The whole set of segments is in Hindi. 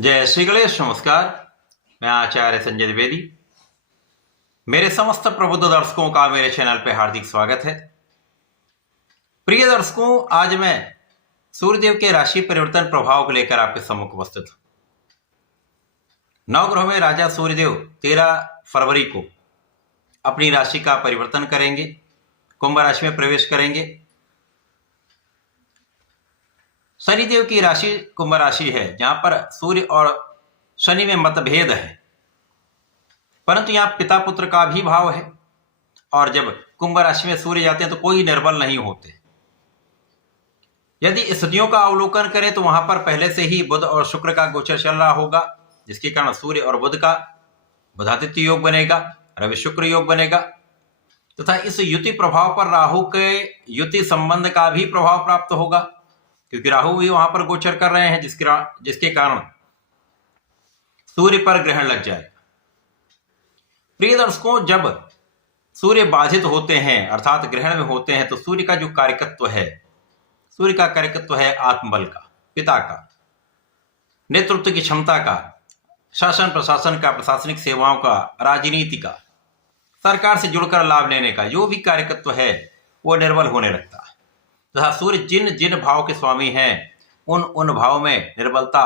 जय श्री गणेश। नमस्कार, मैं आचार्य संजय द्विवेदी। मेरे समस्त प्रबुद्ध दर्शकों का मेरे चैनल पे हार्दिक स्वागत है। प्रिय दर्शकों, आज मैं सूर्यदेव के राशि परिवर्तन प्रभाव को लेकर आपके सम्मुख उपस्थित हूं। नवग्रह में राजा सूर्यदेव 13 फरवरी को अपनी राशि का परिवर्तन करेंगे, कुंभ राशि में प्रवेश करेंगे। शनिदेव की राशि कुंभ राशि है, जहां पर सूर्य और शनि में मतभेद है, परंतु यहां पिता पुत्र का भी भाव है। और जब कुंभ राशि में सूर्य जाते हैं तो कोई निर्बल नहीं होते। यदि स्थितियों का अवलोकन करें तो वहां पर पहले से ही बुध और शुक्र का गोचर चल रहा होगा, जिसके कारण सूर्य और बुध का बुधादित्य योग बनेगा, रवि शुक्र योग बनेगा, तथा इस युति प्रभाव पर राहु के युति संबंध का भी प्रभाव प्राप्त होगा, क्योंकि राहु भी वहां पर गोचर कर रहे हैं, जिसके कारण सूर्य पर ग्रहण लग जाएगा। प्रिय दर्शकों, जब सूर्य बाधित होते हैं अर्थात ग्रहण में होते हैं तो सूर्य का जो कार्यकत्व है, सूर्य का कार्यकत्व है आत्मबल का, पिता का, नेतृत्व की क्षमता का, शासन प्रशासन का, प्रशासनिक सेवाओं का, राजनीति का, सरकार से जुड़कर लाभ लेने का जो भी कार्यकत्व है वो निर्बल होने लगता है। तथा सूर्य जिन जिन भाव के स्वामी हैं उन भाव में निर्बलता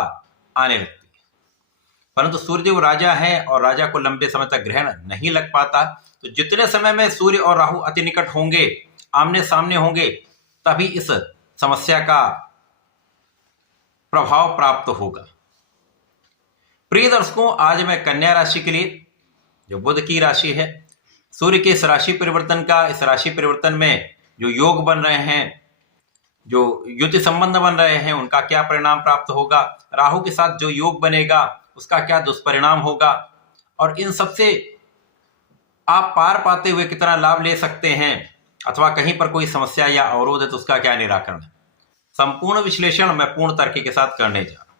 आने लगती है। परंतु सूर्यदेव राजा हैं और राजा को लंबे समय तक ग्रहण नहीं लग पाता, तो जितने समय में सूर्य और राहु अति निकट होंगे, आमने सामने होंगे, तभी इस समस्या का प्रभाव प्राप्त होगा। प्रिय दर्शकों, आज मैं कन्या राशि के लिए, जो बुध की राशि है, सूर्य के इस राशि परिवर्तन में जो योग बन रहे हैं, जो युति संबंध बन रहे हैं, उनका क्या परिणाम प्राप्त होगा, राहु के साथ जो योग बनेगा उसका क्या दुष्परिणाम होगा, और इन सबसे आप पार पाते हुए कितना लाभ ले सकते हैं, अथवा कहीं पर कोई समस्या या अवरोध है तो उसका क्या निराकरण है, संपूर्ण विश्लेषण मैं पूर्ण तर्क के साथ करने जा रहा हूं।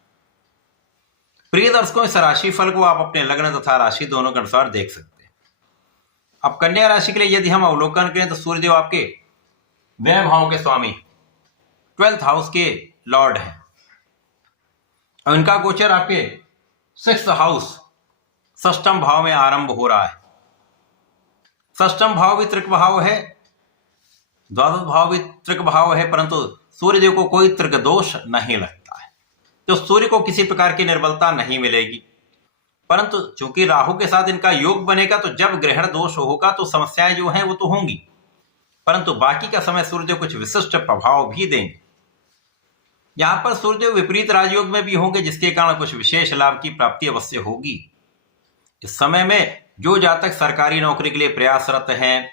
प्रिय दर्शकों, इस राशि फल को आप अपने लग्न तथा राशि दोनों के अनुसार देख सकते हैं। अब कन्या राशि के लिए यदि हम अवलोकन करें तो सूर्यदेव आपके व्यय भाव के स्वामी, 12th हाउस के लॉर्ड हैं, और इनका गोचर आपके 6th हाउस, षष्ठम भाव में आरंभ हो रहा है। षष्ठम भाव भी त्रिक भाव है, द्वादश भाव भी त्रिक भाव है, परंतु सूर्यदेव को कोई त्रिक दोष नहीं लगता है, तो सूर्य को किसी प्रकार की निर्बलता नहीं मिलेगी। परंतु चूंकि राहु के साथ इनका योग बनेगा तो जब ग्रहण दोष होगा तो समस्याएं जो हैं वो तो होंगी, परंतु बाकी का समय सूर्यदेव कुछ विशिष्ट प्रभाव भी देंगे। यहां पर सूर्यदेव विपरीत राजयोग में भी होंगे, जिसके कारण कुछ विशेष लाभ की प्राप्ति अवश्य होगी। इस समय में जो जातक सरकारी नौकरी के लिए प्रयासरत हैं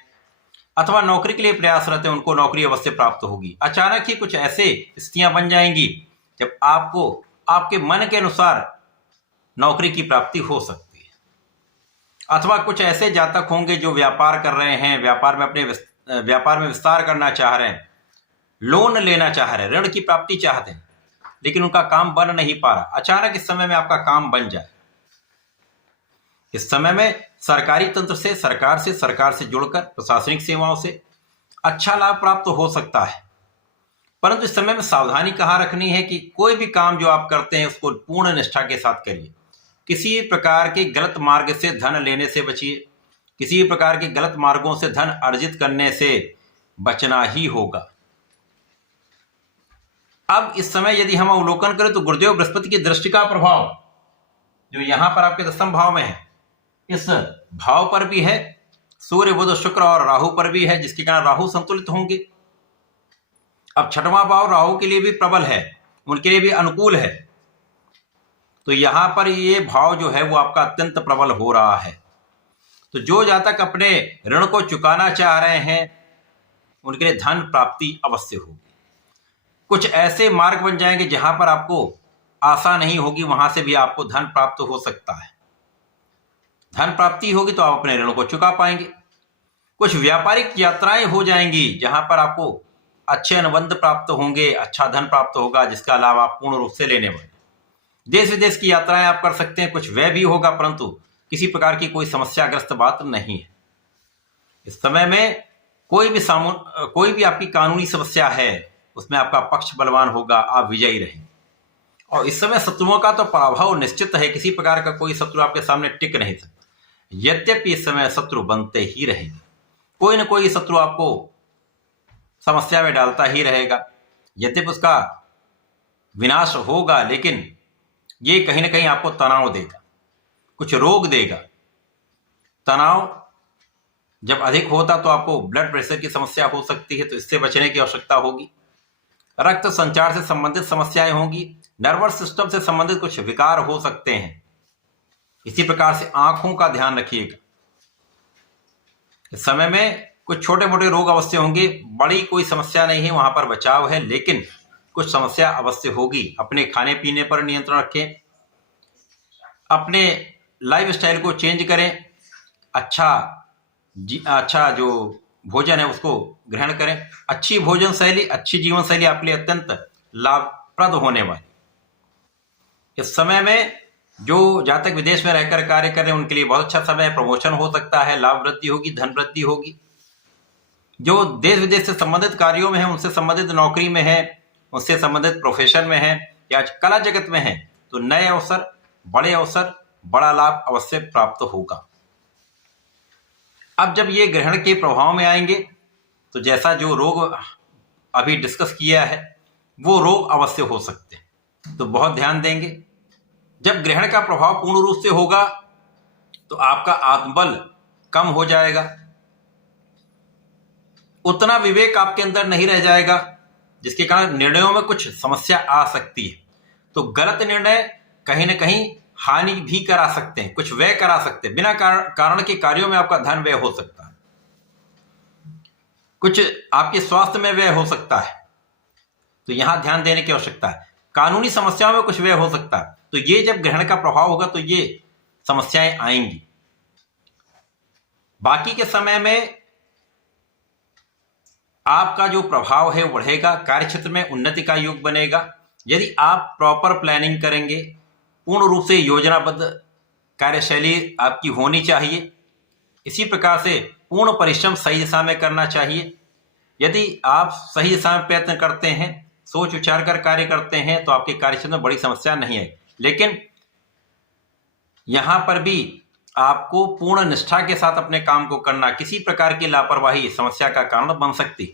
अथवा नौकरी के लिए प्रयासरत हैं, उनको नौकरी अवश्य प्राप्त होगी। अचानक ही कुछ ऐसे स्थितियां बन जाएंगी जब आपको आपके मन के अनुसार नौकरी की प्राप्ति हो सकती है। अथवा कुछ ऐसे जातक होंगे जो व्यापार कर रहे हैं, व्यापार में विस्तार करना चाह रहे हैं, लोन लेना चाह रहे हैं, ऋण की प्राप्ति चाहते हैं, लेकिन उनका काम बन नहीं पा रहा। अचानक इस समय में आपका काम बन जाए। इस समय में सरकारी तंत्र से, सरकार से जुड़कर प्रशासनिक सेवाओं से अच्छा लाभ प्राप्त हो सकता है। परंतु इस समय में सावधानी कहाँ रखनी है कि कोई भी काम जो आप करते हैं उसको पूर्ण निष्ठा के साथ करिए। किसी प्रकार के गलत मार्ग से धन लेने से बचिए, किसी प्रकार के गलत मार्गों से धन अर्जित करने से बचना ही होगा। अब इस समय यदि हम अवलोकन करें तो गुरुदेव बृहस्पति की दृष्टि का प्रभाव जो यहां पर आपके 10वें भाव में है, इस भाव पर भी है, सूर्य बुध शुक्र और राहु पर भी है, जिसके कारण राहु संतुलित होंगे। अब 6वां भाव राहु के लिए भी प्रबल है, उनके लिए भी अनुकूल है, तो यहां पर ये भाव जो है वो आपका अत्यंत प्रबल हो रहा है। तो जो जातक अपने ऋण को चुकाना चाह रहे हैं उनके लिए धन प्राप्ति अवश्य होगी। कुछ ऐसे मार्ग बन जाएंगे जहां पर आपको आशा नहीं होगी, वहां से भी आपको धन प्राप्त हो सकता है। धन प्राप्ति होगी तो आप अपने ऋणों को चुका पाएंगे। कुछ व्यापारिक यात्राएं हो जाएंगी जहां पर आपको अच्छे अनुबंध प्राप्त होंगे, अच्छा धन प्राप्त होगा, जिसका लाभ आप पूर्ण रूप से लेने वाले। देश विदेश की यात्राएं आप कर सकते हैं, कुछ व्यय भी होगा, परंतु किसी प्रकार की कोई समस्याग्रस्त बात नहीं है। इस समय में कोई भी आपकी कानूनी समस्या है उसमें आपका पक्ष बलवान होगा, आप विजयी रहेंगे। और इस समय शत्रुओं का तो पराभव निश्चित है, किसी प्रकार का कोई शत्रु आपके सामने टिक नहीं सकता। यद्यपि इस समय शत्रु बनते ही रहेंगे, कोई न कोई शत्रु आपको समस्या में डालता ही रहेगा। यद्यपि उसका विनाश होगा, लेकिन ये कहीं ना कहीं आपको तनाव देगा, कुछ रोग देगा। तनाव जब अधिक होता तो आपको ब्लड प्रेशर की समस्या हो सकती है, तो इससे बचने की आवश्यकता होगी। रक्त संचार से संबंधित समस्याएं होंगी, नर्वस सिस्टम से संबंधित कुछ विकार हो सकते हैं। इसी प्रकार से आंखों का ध्यान रखिएगा। इस समय में कुछ छोटे मोटे रोग अवश्य होंगे, बड़ी कोई समस्या नहीं है, वहां पर बचाव है, लेकिन कुछ समस्या अवश्य होगी। अपने खाने पीने पर नियंत्रण रखें, अपने लाइफस्टाइल को चेंज करें, अच्छा जो भोजन है उसको ग्रहण करें। अच्छी भोजन शैली, अच्छी जीवन शैली आपके लिए अत्यंत लाभप्रद होने वाली। इस समय में जो जातक विदेश में रहकर कार्य कर रहे हैं उनके लिए बहुत अच्छा समय है। प्रमोशन हो सकता है, लाभ वृद्धि होगी, धन वृद्धि होगी। जो देश विदेश से संबंधित कार्यों में है, उनसे संबंधित नौकरी में है, उससे संबंधित प्रोफेशन में है या कला जगत में है, तो नए अवसर, बड़े अवसर, बड़ा लाभ अवश्य प्राप्त होगा। अब जब ये ग्रहण के प्रभाव में आएंगे तो जैसा जो रोग अभी डिस्कस किया है वो रोग अवश्य हो सकते हैं, तो बहुत ध्यान देंगे। जब ग्रहण का प्रभाव पूर्ण रूप से होगा तो आपका आत्मबल कम हो जाएगा, उतना विवेक आपके अंदर नहीं रह जाएगा, जिसके कारण निर्णयों में कुछ समस्या आ सकती है। तो गलत निर्णय कहीं ना कहीं हानि भी करा सकते हैं, कुछ व्यय करा सकते हैं, बिना कारण के कार्यों में आपका धन व्यय हो सकता है, कुछ आपके स्वास्थ्य में व्यय हो सकता है, तो यहां ध्यान देने की आवश्यकता है। कानूनी समस्याओं में कुछ व्यय हो सकता है, तो ये जब ग्रहण का प्रभाव होगा तो ये समस्याएं आएंगी। बाकी के समय में आपका जो प्रभाव है वो बढ़ेगा, कार्यक्षेत्र में उन्नति का योग बनेगा। यदि आप प्रॉपर प्लानिंग करेंगे, पूर्ण रूप से योजनाबद्ध कार्यशैली आपकी होनी चाहिए। इसी प्रकार से पूर्ण परिश्रम सही दिशा में करना चाहिए। यदि आप सही दिशा में प्रयत्न करते हैं, सोच विचार कर कार्य करते हैं, तो आपके कार्यक्षेत्र में बड़ी समस्या नहीं है। लेकिन यहां पर भी आपको पूर्ण निष्ठा के साथ अपने काम को करना, किसी प्रकार की लापरवाही समस्या का कारण बन सकती,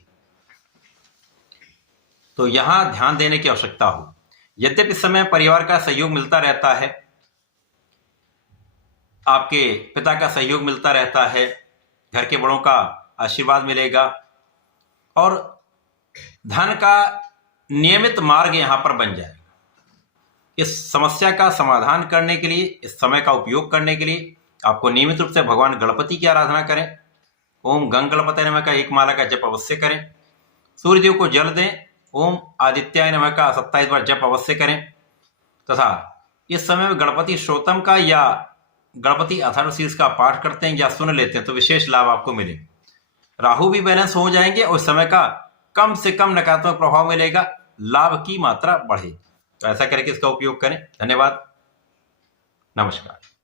तो यहां ध्यान देने की आवश्यकता हो। यद्यपि इस समय परिवार का सहयोग मिलता रहता है, आपके पिता का सहयोग मिलता रहता है, घर के बड़ों का आशीर्वाद मिलेगा और धन का नियमित मार्ग यहां पर बन जाएगा। इस समस्या का समाधान करने के लिए, इस समय का उपयोग करने के लिए आपको नियमित रूप से भगवान गणपति की आराधना करें। ओम गंग गणपतये नमः का एक माला का जप अवश्य करें। सूर्यदेव को जल दें। ओम आदित्याय नमः का 27 बार जप अवश्य करें। तथा इस समय में गणपति श्रोतम का या गणपति अथर्वशीर्ष का पाठ करते हैं या सुन लेते हैं तो विशेष लाभ आपको मिले। राहु भी बैलेंस हो जाएंगे और समय का कम से कम नकारात्मक प्रभाव मिलेगा, लाभ की मात्रा बढ़े। तो ऐसा करके इसका उपयोग करें। धन्यवाद, नमस्कार।